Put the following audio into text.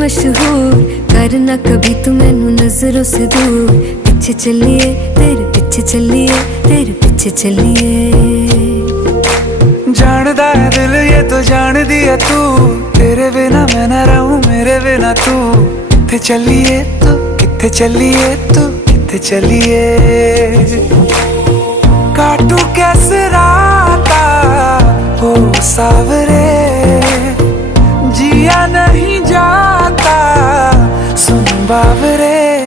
मशहूर, करना कभी तू मैनू नजरों से दूर। पीछे चलिए तेरे पीछे चलिए, तेरे पीछे चलिए। जानदा है दिल ये तो जान दिया तू, तेरे बिना मैं ना रहूं मेरे बिना तू। किथे चलिए तू, किथे चलिए तू, किथे चलिए। काटू कैसे राता हो सावरे, जिया नहीं जाता सुन बावरे।